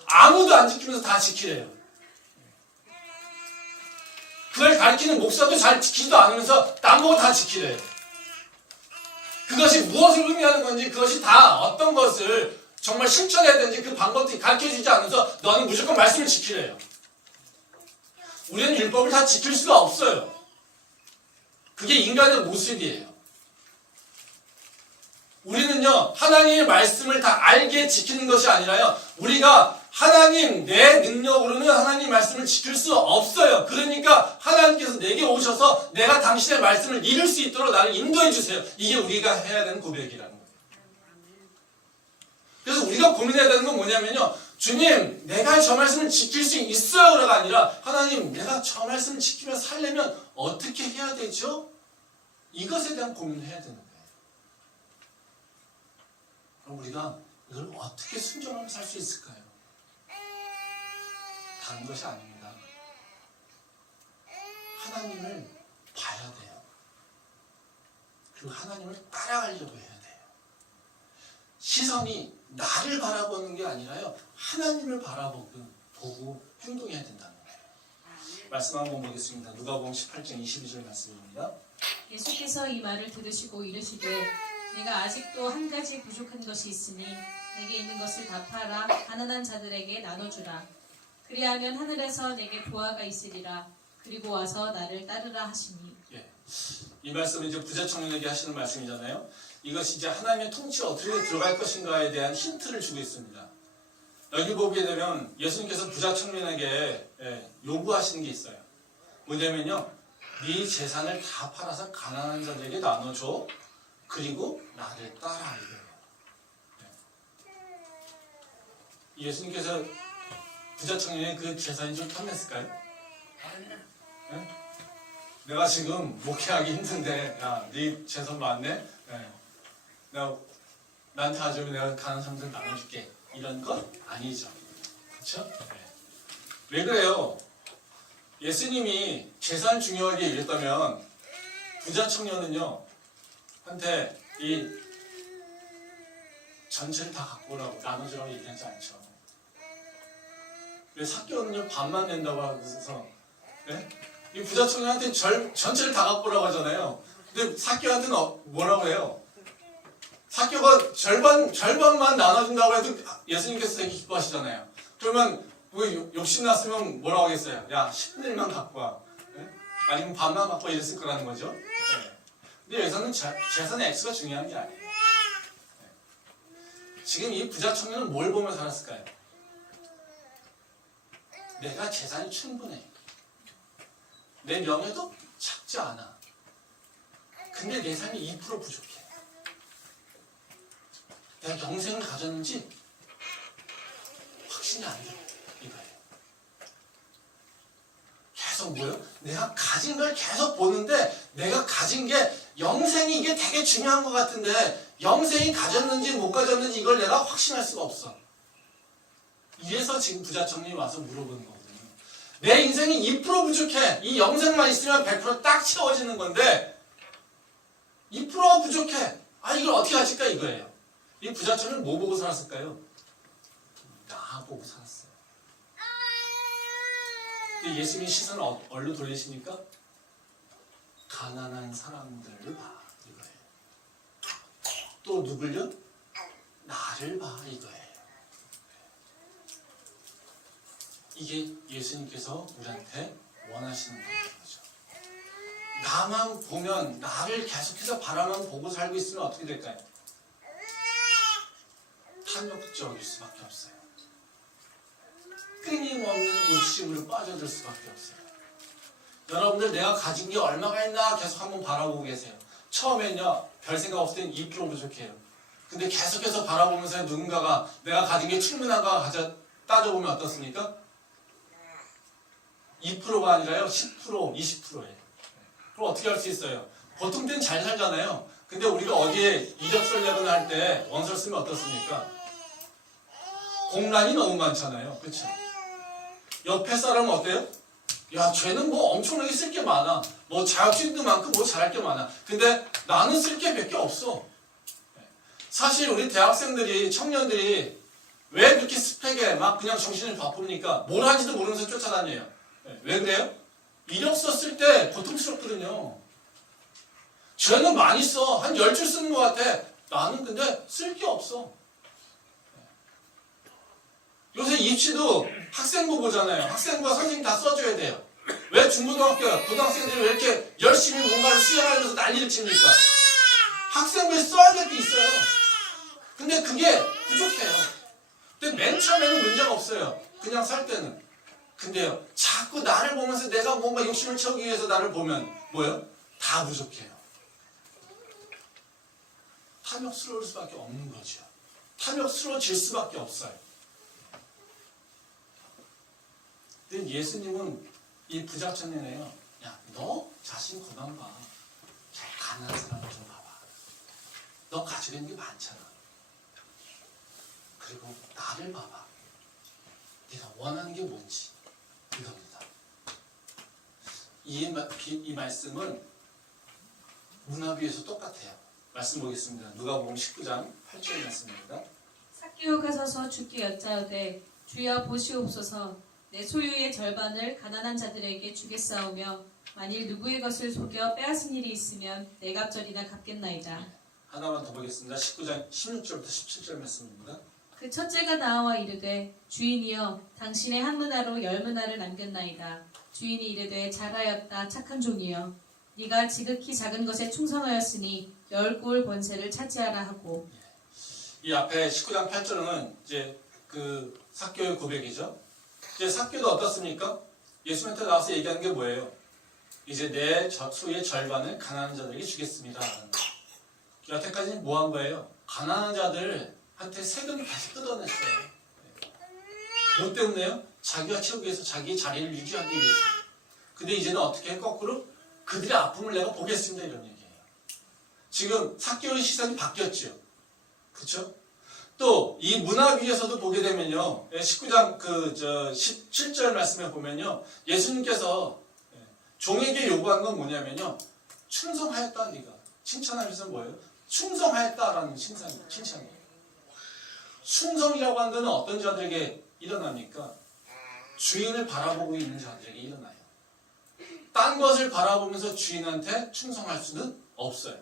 아무도 안 지키면서 다 지키래요. 그걸 가르치는 목사도 잘 지키지도 않으면서 남보고 다 지키래요. 그것이 무엇을 의미하는 건지, 그것이 다 어떤 것을 정말 실천해야 되는지 그 방법도 가르쳐주지 않으면서 너는 무조건 말씀을 지키래요. 우리는 율법을 다 지킬 수가 없어요. 그게 인간의 모습이에요. 우리는요, 하나님의 말씀을 다 알게 지키는 것이 아니라요, 우리가 하나님, 내 능력으로는 하나님 말씀을 지킬 수 없어요. 그러니까 하나님께서 내게 오셔서 내가 당신의 말씀을 이룰 수 있도록 나를 인도해 주세요. 이게 우리가 해야 되는 고백이라는 거예요. 그래서 우리가 고민해야 되는 건 뭐냐면요, 주님, 내가 저 말씀을 지킬 수 있어요가 아니라, 하나님, 내가 저 말씀을 지키며 살려면 어떻게 해야 되죠? 이것에 대한 고민을 해야 되는 거예요. 그럼 우리가 이걸 어떻게 순종하며 살 수 있을까요? 다른 것이 아닙니다. 하나님을 봐야 돼요. 그리고 하나님을 따라가려고 해야 돼요. 시선이 나를 바라보는 게 아니라요, 하나님을 바라보고 행동해야 된다는 거예요. 말씀 한번 보겠습니다. 누가복음 18장 22절 말씀입니다. 예수께서 이 말을 들으시고 이르시되 내가 아직도 한 가지 부족한 것이 있으니 내게 있는 것을 다 팔아 가난한 자들에게 나눠주라. 그리하면 하늘에서 내게 보화가 있으리라. 그리고 와서 나를 따르라 하시니. 예. 이 말씀은 이제 부자 청년에게 하시는 말씀이잖아요. 이것이 이제 하나님의 통치에 어떻게 들어갈 것인가에 대한 힌트를 주고 있습니다. 여기 보게 되면 예수님께서 부자 청년에게 요구하시는 게 있어요. 뭐냐면요, 네 재산을 다 팔아서 가난한 자들에게 나눠줘. 그리고 나를 따라 이거예요. 예수님께서 부자 청년의 그 재산이 좀 탐냈을까요? 네? 내가 지금 목회하기 힘든데, 야, 네 재산 많네? 네. 내가 나한테 가져오면 내가 가난한 사람들 나눠줄게. 이런 건 아니죠. 그렇죠? 네. 왜 그래요? 예수님이 재산 중요하게 얘기했다면 부자 청년은요, 한테 이 전체를 다 갖고 오라고 나눠주라고 얘기하지 않죠. 왜 삭개오는요 반만 낸다고 하면서, 네? 이 부자 청년한테 전체를 다 갖고 오라고 하잖아요. 근데 삭개한테는 뭐라고 해요? 삭개가 절반만 나눠준다고 해도 예수님께서 되게 기뻐하시잖아요. 그러면 욕심났으면 뭐라고 하겠어요? 야, 10분의 1만 갖고 와. 네? 아니면 반만 갖고 와 이랬을 거라는 거죠. 네. 근데 여기서는 재산의 액수가 중요한 게 아니에요. 네. 지금 이 부자 청년은 뭘 보며 살았을까요? 내가 재산이 충분해. 내 명예도 작지 않아. 근데 내 삶이 2% 부족해. 내가 영생을 가졌는지 확신이 안 들어. 이거예요. 계속 뭐예요? 내가 가진 걸 계속 보는데 내가 가진 게 영생이 이게 되게 중요한 것 같은데 영생이 가졌는지 못 가졌는지 이걸 내가 확신할 수가 없어. 이래서 지금 부자 청년이 와서 물어보는 거거든요. 내 인생이 2% 부족해. 이 영생만 있으면 100% 딱 채워지는 건데 2%가 부족해. 아, 이걸 어떻게 하실까 이거예요. 이 부자 청년은 뭐 보고 살았을까요? 나 보고 살았어요. 근데 예수님이 시선을 어디로 돌리십니까? 가난한 사람들을 봐 이거예요. 또 누굴요? 나를 봐 이거예요. 이게 예수님께서 우리한테 원하시는 거죠. 나만 보면, 나를 계속해서 바라만 보고 살고 있으면 어떻게 될까요? 탐욕적일 수밖에 없어요. 끊임없는 욕심으로 빠져들 수밖에 없어요. 여러분들 내가 가진 게 얼마가 있나 계속 한번 바라보고 계세요. 처음엔요, 별 생각 없을 땐 2% 부족해요. 근데 계속해서 바라보면서 누군가가 내가 가진 게 충분한가 따져보면 어떻습니까? 2%가 아니라요, 10%, 20%예요. 그럼 어떻게 할 수 있어요? 보통 때는 잘 살잖아요. 근데 우리가 어디에 이력 설명을 할 때 원서를 쓰면 어떻습니까? 공란이 너무 많잖아요. 그렇죠? 옆에 사람은 어때요? 야, 쟤는 뭐 엄청나게 쓸 게 많아. 뭐 자격증도 많고 뭐 잘할 게 많아. 근데 나는 쓸 게 몇 개 없어. 사실 우리 대학생들이, 청년들이 왜 그렇게 스펙에 막 그냥 정신을 바쁩니까? 뭘 하는지도 모르면서 쫓아다녀요. 왜 그래요? 이력서 쓸 때 고통스럽거든요. 쟤는 많이 써. 한 10줄 쓰는 것 같아. 나는 근데 쓸 게 없어. 요새 입시도 학생부 보잖아요. 학생부가 선생님 다 써줘야 돼요. 왜 중고등학교, 고등학생들이 왜 이렇게 열심히 뭔가를 수행하면서 난리를 칩니까? 학생부에 써야 될 게 있어요. 근데 그게 부족해요. 근데 맨 처음에는 문제가 없어요. 그냥 살 때는. 근데요, 자꾸 나를 보면서 내가 뭔가 욕심을 채우기 위해서 나를 보면 뭐예요? 다 부족해요. 탐욕스러울 수밖에 없는 거죠. 탐욕스러워질 수밖에 없어요. 근데 예수님은 이 부자 청년이에요. 야, 너 자신 그만 봐. 잘 가난한 사람을 좀 봐봐. 너 가지고 있는 게 많잖아. 그리고 나를 봐봐. 네가 원하는 게 뭔지. 이겁니다. 이 말씀은 문화비에서 똑같아요. 말씀 보겠습니다. 누가복음 19장 8절 말씀입니다. 삭개오가 서서 주께 여짜오되 주여 보시옵소서 내 소유의 절반을 가난한 자들에게 주겠사오며 만일 누구의 것을 속여 빼앗은 일이 있으면 내 갑절이나 갚겠나이다. 하나만 더 보겠습니다. 19장 16절부터 17절 말씀입니다. 그 첫째가 나와 이르되 주인이여 당신의 한 문화로 10문화를 남겼나이다. 주인이 이르되 잘하였다 착한 종이여 네가 지극히 작은 것에 충성하였으니 10골 권세를 차지하라 하고. 이 앞에 19장 8절은 이제 그 삭개오의 고백이죠. 이제 삭개오도 어떻습니까? 예수님한테 나와서 얘기하는 게 뭐예요? 이제 내 소유의 절반을 가난한 자들에게 주겠습니다. 여태까지 뭐 한 거예요? 가난한 자들한테 세금을 계속 뜯어냈어요. 뭐 때문에요? 자기가 채우기 위해서 자기의 자리를 유지하기 위해서. 근데 이제는 어떻게 해? 거꾸로 그들의 아픔을 내가 보겠습니다. 이런 얘기예요. 지금 삭개오의 시선이 바뀌었죠. 그렇죠? 또 이 문화 위에서도 보게 되면요. 19장 17절 말씀에 보면요. 예수님께서 종에게 요구한 건 뭐냐면요. 충성하였다 네가. 칭찬하면서 뭐예요? 충성하였다라는 칭찬이에요. 충성이라고 하는 것은 어떤 자들에게 일어납니까? 주인을 바라보고 있는 자들에게 일어나요. 딴 것을 바라보면서 주인한테 충성할 수는 없어요.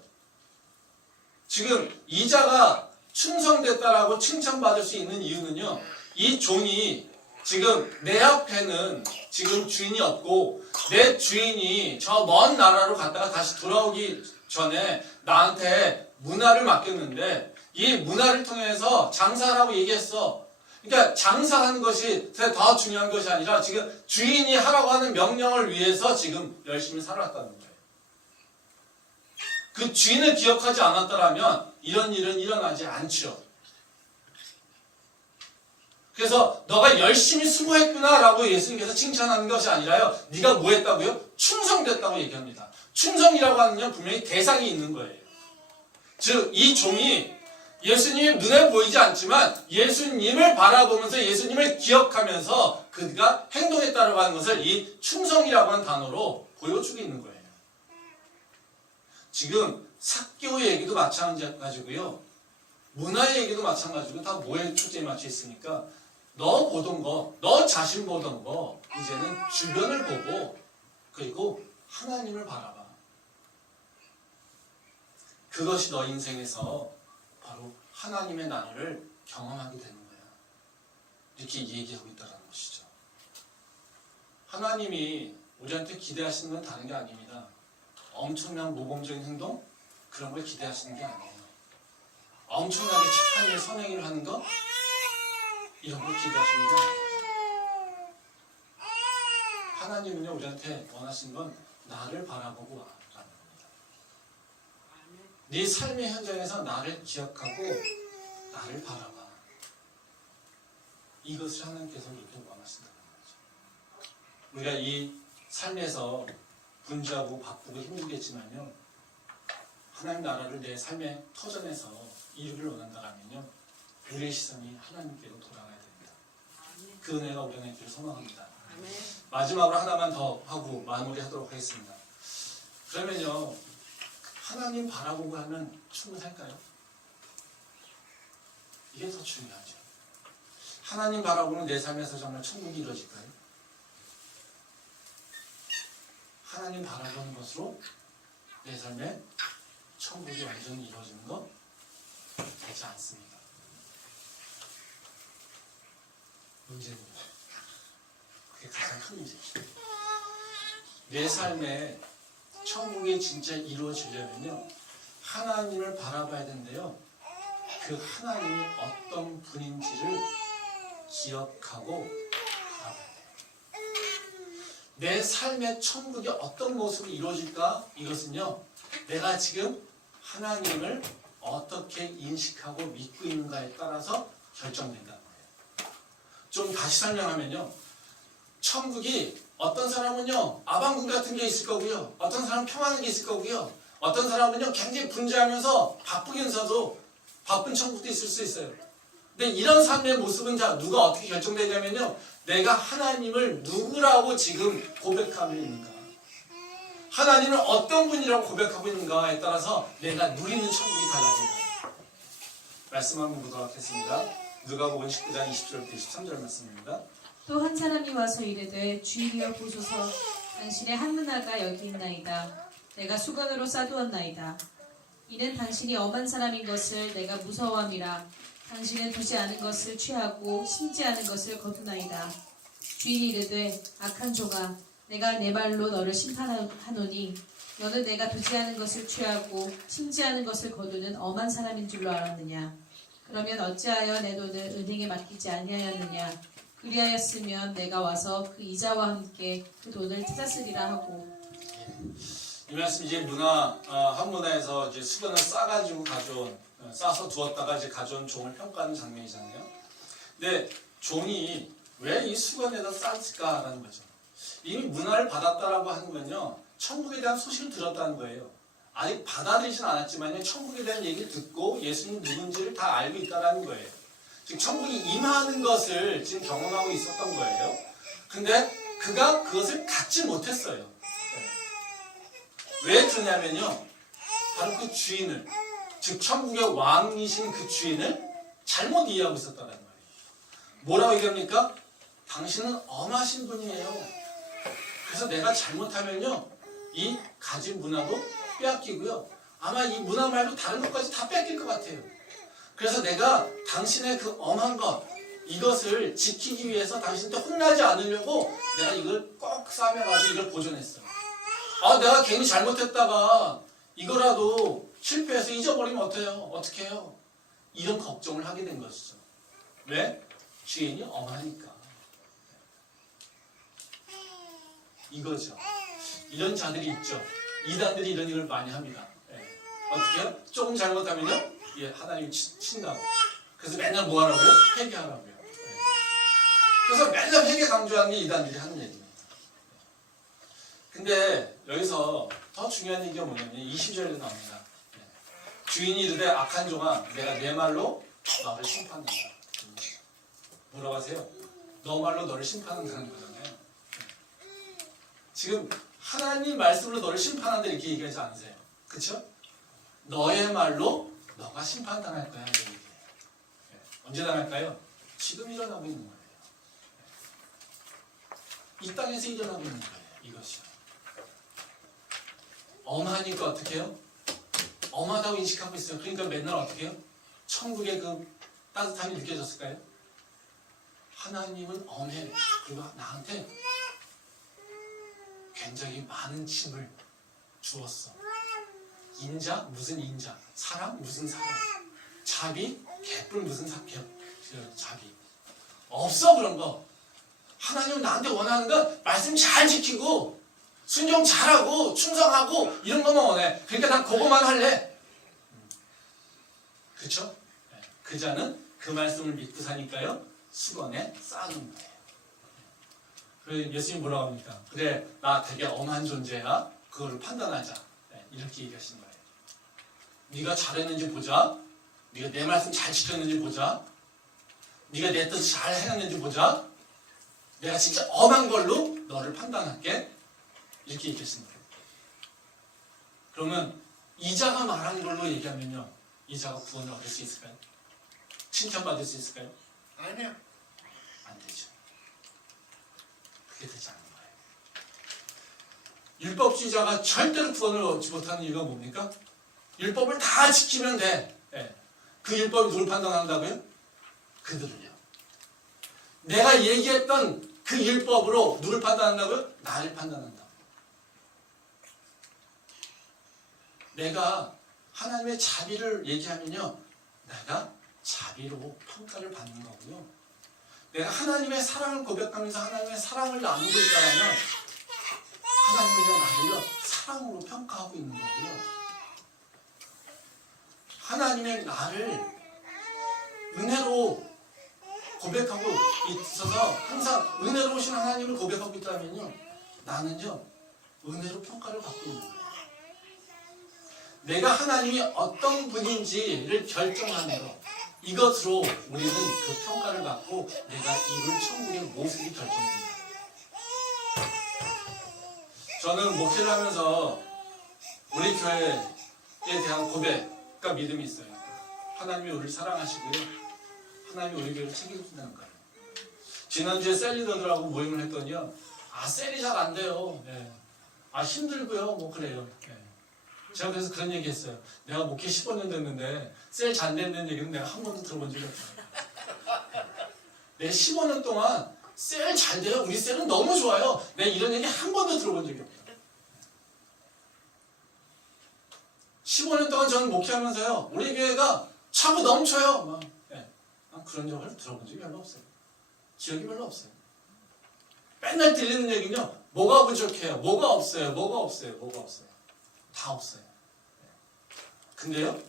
지금 이자가 충성됐다라고 칭찬받을 수 있는 이유는요. 이 종이 지금 내 앞에는 지금 주인이 없고 내 주인이 저 먼 나라로 갔다가 다시 돌아오기 전에 나한테 문화를 맡겼는데 이 문화를 통해서 장사하라고 얘기했어. 그러니까 장사하는 것이 더 중요한 것이 아니라 지금 주인이 하라고 하는 명령을 위해서 지금 열심히 살았다는 거예요. 그 주인을 기억하지 않았더라면 이런 일은 일어나지 않죠. 그래서 너가 열심히 수고했구나라고 예수님께서 칭찬하는 것이 아니라요. 네가 뭐 했다고요? 충성됐다고 얘기합니다. 충성이라고 하는 건 분명히 대상이 있는 거예요. 즉 이 종이 예수님이 눈에 보이지 않지만 예수님을 바라보면서 예수님을 기억하면서 그가 행동했다고 하는 것을 이 충성이라고 하는 단어로 보여주고 있는 거예요. 지금 삭개오의 얘기도 마찬가지고요. 문화의 얘기도 마찬가지고 다 뭐에 초점이 맞춰 있으니까 너 보던 거, 너 자신 보던 거 이제는 주변을 보고 그리고 하나님을 바라봐. 그것이 너 인생에서 바로 하나님의 나라를 경험하게 되는 거야. 이렇게 얘기하고 있다는 것이죠. 하나님이 우리한테 기대하시는 건 다른 게 아닙니다. 엄청난 모범적인 행동? 그런 걸 기대하시는 게 아니에요. 엄청나게 착한 일, 선행 일을 하는 거? 이런 걸 기대하시는 게 아니에요. 하나님은요, 우리한테 원하시는 건 나를 바라보고 와. 라는 겁니다. 네 삶의 현장에서 나를 기억하고 나를 바라봐. 이것을 하나님께서 이렇게 원하신다는 거죠. 우리가 이 삶에서 분주하고 바쁘고 힘들겠지만요. 하나님 나라를 내 삶의 터전에서 이루기를 원한다면요, 우리의 시선이 하나님께로 돌아가야 됩니다. 그 은혜가 우리 안에 있기를 소망합니다. 마지막으로 하나만 더 하고 마무리하도록 하겠습니다. 그러면요, 하나님 바라보고 하면 충분할까요? 이게 더 중요하죠. 하나님 바라보는 내 삶에서 정말 천국이 이루어질까요? 하나님 바라보는 것으로 내 삶에 천국이 완전히 이루어지는 거 되지 않습니다. 문제입니다. 그게 가장 큰 문제죠. 내 삶에 천국이 진짜 이루어지려면요, 하나님을 바라봐야 되는데요, 그 하나님이 어떤 분인지를 기억하고 바라봐야 돼요. 내 삶의 천국이 어떤 모습으로 이루어질까? 이것은요, 내가 지금 하나님을 어떻게 인식하고 믿고 있는가에 따라서 결정된다는 거예요. 좀 다시 설명하면요, 천국이 어떤 사람은요, 아방궁 같은 게 있을 거고요, 어떤 사람은 평안한 게 있을 거고요, 어떤 사람은요, 굉장히 분주하면서 바쁘면서도 바쁜 천국도 있을 수 있어요. 근데 이런 삶의 모습은 자, 누가 어떻게 결정되냐면요, 내가 하나님을 누구라고 지금 고백하고 있는가, 하나님을 어떤 분이라고 고백하고 있는가에 따라서 내가 누리는 천국이 달라진다. 말씀 한번 보도록 하겠습니다. 누가복음 19장 20절부터 23절 말씀입니다. 또 한 사람이 와서 이르되 주이여 보소서 당신의 한 문화가 여기 있나이다. 내가 수건으로 싸두었나이다. 이는 당신이 엄한 사람인 것을 내가 무서워함이라. 당신은 두지 않은 것을 취하고 심지 않은 것을 거두나이다. 주인이 이르되 악한 종아, 내가 내 말로 너를 심판하노니 너는 내가 두지 않은 것을 취하고 심지 않은 것을 거두는 엄한 사람인 줄로 알았느냐. 그러면 어찌하여 내 돈을 은행에 맡기지 아니하였느냐. 그리하였으면 내가 와서 그 이자와 함께 그 돈을 찾았으리라 하고. 이 말씀 이제 한 문화에서 이제 수건을 싸가지고 싸서 두었다가 이제 가져온 종을 평가하는 장면이잖아요. 근데 종이 왜 이 수건에다 쌌을까라는 거죠. 이미 문화를 받았다라고 하는 건요, 천국에 대한 소식을 들었다는 거예요. 아직 받아들이진 않았지만요, 천국에 대한 얘기를 듣고 예수님 누군지를 다 알고 있다라는 거예요. 즉 천국이 임하는 것을 지금 경험하고 있었던 거예요. 근데 그가 그것을 갖지 못했어요. 왜 그러냐면요, 바로 그 주인을, 즉 천국의 왕이신 그 주인을 잘못 이해하고 있었다는 거예요. 뭐라고 얘기합니까? 당신은 엄하신 분이에요. 그래서 내가 잘못하면요, 이 가진 문화도 빼앗기고요, 아마 이 문화 말고 다른 것까지 다 뺏길 것 같아요. 그래서 내가 당신의 그 엄한 것, 이것을 지키기 위해서 당신한테 혼나지 않으려고 내가 이걸 꼭 싸매가지고 이걸 보존했어요. 내가 괜히 잘못했다가 이거라도 실패해서 잊어버리면 어떻게 해요? 이런 걱정을 하게 된 것이죠. 왜? 주인이 엄하니까. 이거죠. 이런 자들이 있죠. 이단들이 이런 일을 많이 합니다. 어떻게 해요? 조금 잘못하면요, 하나님이 친다고. 그래서 맨날 뭐 하라고요? 회개하라고요. 그래서 맨날 회개 강조하는 게 이단들이 하는 얘기입니다. 근데 여기서 더 중요한 얘기가 뭐냐면 20절에 나옵니다. 주인이 이르되 악한 종아, 내가 내 말로 너를 심판한다. 뭐라고 하세요? 너 말로 너를 심판한다는 거잖아요. 지금 하나님 말씀으로 너를 심판한다 이렇게 얘기하지 않으세요? 그렇죠? 너의 말로 너가 심판당할 거야. 이렇게 얘기해요. 언제 당할까요? 지금 일어나고 있는 거예요. 이 땅에서 일어나고 있는 거예요. 이것이요. 엄하니까 어떻게 해요? 엄하다고 인식하고 있어요. 그러니까 맨날 어떻게 해요? 천국의 그 따뜻함이 느껴졌을까요? 하나님은 엄해. 그리고 나한테 굉장히 많은 짐을 주었어. 인자? 무슨 인자? 사랑? 무슨 사랑? 자비? 개뿔 무슨 자비? 없어 그런 거. 하나님은 나한테 원하는 건 말씀 잘 지키고 순종 잘하고 충성하고 이런 것만 원해. 그러니까 난 그거만 할래. 그렇죠? 그 자는 그 말씀을 믿고 사니까요, 수건에 쌓는 거예요. 그래서 예수님 뭐라고 합니까? 그래, 나 되게 엄한 존재야. 그거를 판단하자. 이렇게 얘기하시는 거예요. 네가 잘했는지 보자. 네가 내 말씀 잘 지켰는지 보자. 네가 내 뜻을 잘 해냈는지 보자. 내가 진짜 엄한 걸로 너를 판단할게. 이렇게 얘기했습니다. 그러면 이자가 말한 걸로 얘기하면요, 이자가 구원을 얻을 수 있을까요? 칭찬받을 수 있을까요? 아니요. 안 되죠. 그게 되지 않는 거예요. 율법주의자가 절대로 구원을 얻지 못하는 이유가 뭡니까? 율법을 다 지키면 돼. 예. 그 율법이 누굴 판단한다고요? 그들을요. 내가 얘기했던 그 율법으로 누굴 판단한다고요? 나를 판단한다. 내가 하나님의 자비를 얘기하면요, 내가 자비로 평가를 받는 거고요. 내가 하나님의 사랑을 고백하면서 하나님의 사랑을 나누고 있다면 하나님은요, 나를요 사랑으로 평가하고 있는 거고요. 하나님의 나를 은혜로 고백하고 있어서 항상 은혜로우신 하나님을 고백하고 있다면요, 나는요 은혜로 평가를 받고 있는 거예요. 내가 하나님이 어떤 분인지를 결정하는 것, 이것으로 우리는 그 평가를 받고 내가 이룰 천국의 모습이 결정됩니다. 저는 목회를 하면서 우리 교회에 대한 고백과 믿음이 있어요. 하나님이 우리를 사랑하시고요, 하나님이 우리 교회를 책임진다는 거예요. 지난주에 셀 리더들하고 모임을 했더니요, 셀이 잘 안 돼요. 네. 힘들고요, 뭐 그래요. 네. 제가 그래서 그런 얘기 했어요. 내가 목회 15년 됐는데 셀 잘 된다는 얘기는 내가 한 번도 들어본 적이 없어요. 내 15년 동안 셀 잘 돼요, 우리 셀은 너무 좋아요, 내가 이런 얘기 한 번도 들어본 적이 없어요. 15년 동안 저는 목회하면서요, 우리 교회가 차고 넘쳐요. 막. 네. 그런 적을 들어본 적이 별로 없어요. 기억이 별로 없어요. 맨날 들리는 얘기는요, 뭐가 부족해요, 뭐가 없어요, 뭐가 없어요, 뭐가 없어요. 다 없어요. 근데요,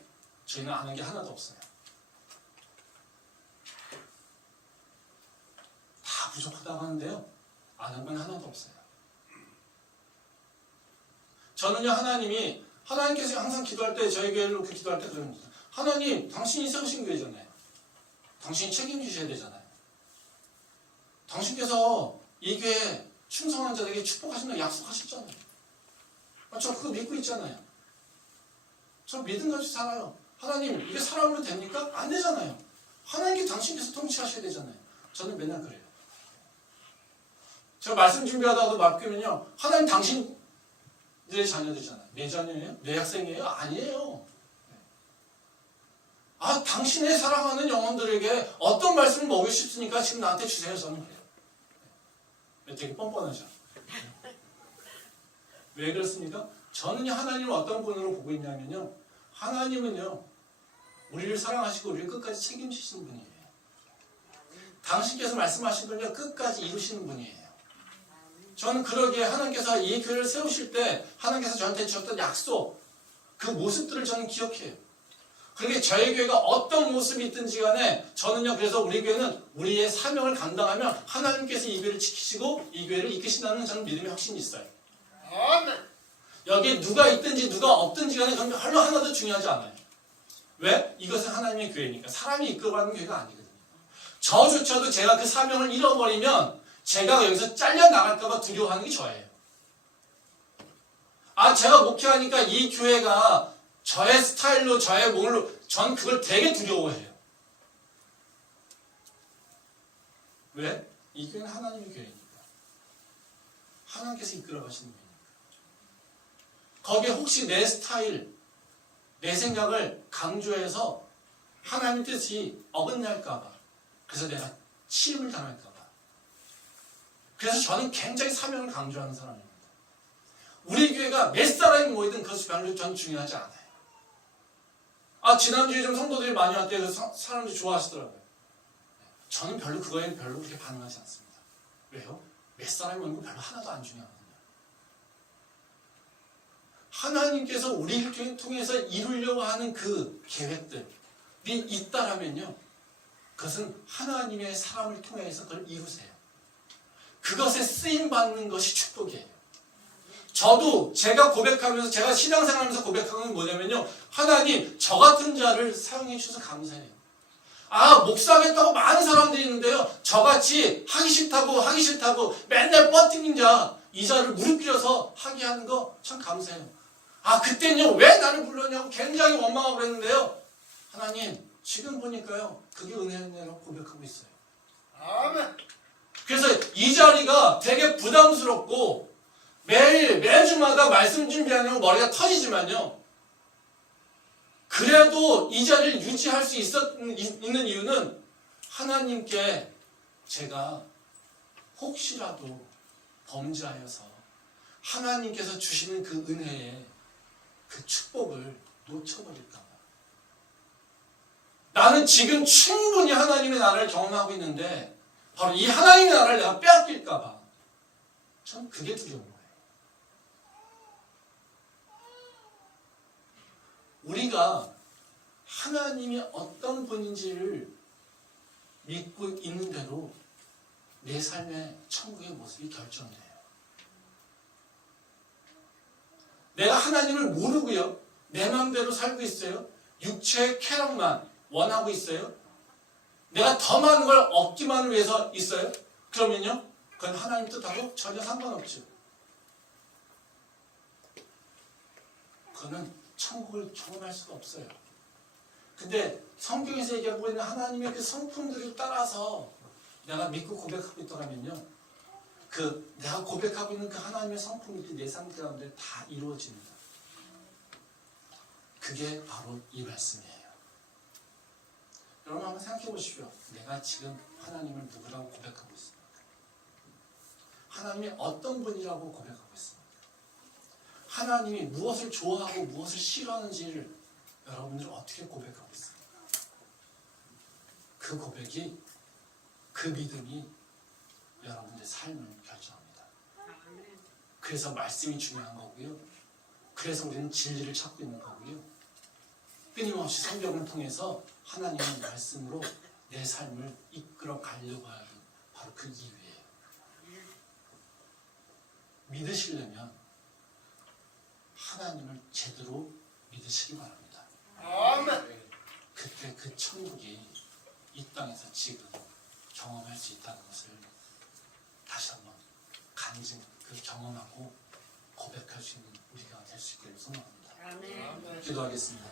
저희는 아는 게 하나도 없어요. 다 부족하다고 하는데요, 아는 건 하나도 없어요. 저는요, 하나님께서 항상 기도할 때, 저희 교회를 놓고 기도할 때 그럽니다. 하나님, 당신이 세우신 교회잖아요. 당신이 책임지셔야 되잖아요. 당신께서 이 교회 충성한 자들에게 축복하신다고 약속하셨잖아요. 저 그거 믿고 있잖아요. 저 믿음 가지고 살아요. 하나님, 이게 사람으로 됩니까? 안 되잖아요. 하나님께 당신께서 통치하셔야 되잖아요. 저는 맨날 그래요. 제가 말씀 준비하다가도 맡기면요, 하나님 당신들의 자녀들이잖아요. 내 자녀예요? 내 학생이에요? 아니에요. 당신의 사랑하는 영혼들에게 어떤 말씀을 먹일 수 있으니까 지금 나한테 주세요. 저는 그래요. 되게 뻔뻔하죠. 왜 그렇습니까? 저는 하나님을 어떤 분으로 보고 있냐면요, 하나님은요, 우리를 사랑하시고 우리를 끝까지 책임지시는 분이에요. 당신께서 말씀하신 걸요, 끝까지 이루시는 분이에요. 저는 그러기에 하나님께서 이 교회를 세우실 때 하나님께서 저한테 주셨던 약속, 그 모습들을 저는 기억해요. 그러니까 저희 교회가 어떤 모습이 있든지 간에 저는요, 그래서 우리 교회는 우리의 사명을 감당하면 하나님께서 이 교회를 지키시고 이 교회를 이끄신다는 저는 믿음의 확신이 있어요. 아멘. 여기에 누가 있든지 누가 없든지 간에 그건 별로 하나도 중요하지 않아요. 왜? 이것은 하나님의 교회니까. 사람이 이끌어가는 교회가 아니거든요. 저조차도 제가 그 사명을 잃어버리면 제가 여기서 잘려나갈까봐 두려워하는 게 저예요. 제가 목회하니까 이 교회가 저의 스타일로, 저의 몸으로, 전 그걸 되게 두려워해요. 왜? 이 교회는 하나님의 교회니까. 하나님께서 이끌어가시는 거예요. 거기에 혹시 내 스타일, 내 생각을 강조해서 하나님 뜻이 어긋날까봐, 그래서 내가 치임을 당할까봐. 그래서 저는 굉장히 사명을 강조하는 사람입니다. 우리 교회가 몇 사람이 모이든 그것이 별로 전 중요하지 않아요. 지난주에 좀 성도들이 많이 왔대요. 그래서 사람들이 좋아하시더라고요. 저는 별로 그거에 별로 그렇게 반응하지 않습니다. 왜요? 몇 사람이 모이는 거 별로 하나도 안 중요하거든요. 하나님께서 우리를 통해서 이루려고 하는 그 계획들이 있다라면요, 그것은 하나님의 사람을 통해서 그걸 이루세요. 그것에 쓰임받는 것이 축복이에요. 저도 제가 고백하면서 제가 신앙생활하면서 고백하는 건 뭐냐면요. 하나님 저 같은 자를 사용해 주셔서 감사해요. 아 목사겠다고 많은 사람들이 있는데요. 저같이 하기 싫다고 맨날 뻗뛰는 자 이 자를 무릎 꿇여서 하게 하는 거 참 감사해요. 아 그때는요 왜 나를 불렀냐고 굉장히 원망하고 그랬는데요. 하나님 지금 보니까요 그게 은혜라고 고백하고 있어요. 아멘. 그래서 이 자리가 되게 부담스럽고 매주마다 말씀 준비하려고 머리가 터지지만요. 그래도 이 자리를 유지할 수 있는 이유는 하나님께 제가 혹시라도 범죄하여서 하나님께서 주시는 그 은혜에 그 축복을 놓쳐버릴까 봐. 나는 지금 충분히 하나님의 나라를 경험하고 있는데 바로 이 하나님의 나라를 내가 빼앗길까 봐. 전 그게 두려운 거예요. 우리가 하나님이 어떤 분인지를 믿고 있는 대로 내 삶의 천국의 모습이 결정돼요. 내가 하나님을 모르고요. 내 마음대로 살고 있어요. 육체의 쾌락만 원하고 있어요. 내가 더 많은 걸 얻기만을 위해서 있어요. 그러면요. 그건 하나님 뜻하고 전혀 상관없죠. 그거는 천국을 경험할 수가 없어요. 근데 성경에서 얘기하고 있는 하나님의 그 성품들을 따라서 내가 믿고 고백하고 있더라면요. 내가 고백하고 있는 그 하나님의 성품들이 내 삶 가운데 다 이루어집니다. 그게 바로 이 말씀이에요. 여러분 한번 생각해 보십시오. 내가 지금 하나님을 누구라고 고백하고 있습니까? 하나님이 어떤 분이라고 고백하고 있습니까? 하나님이 무엇을 좋아하고 무엇을 싫어하는지를 여러분들 어떻게 고백하고 있습니까? 그 고백이, 그 믿음이 여러분들의 삶을 결정합니다. 그래서 말씀이 중요한 거고요. 그래서 우리는 진리를 찾고 있는 거고요. 끊임없이 성경을 통해서 하나님의 말씀으로 내 삶을 이끌어 가려고 하는 바로 그 이유예요. 믿으시려면 하나님을 제대로 믿으시기 바랍니다. 아멘. 그때 그 천국이 이 땅에서 지금 경험할 수 있다는 것을 다시 한번 경험하고 고백할 수 있는 우리가 될 수 있기를 소망합니다. 아멘. 기도하겠습니다.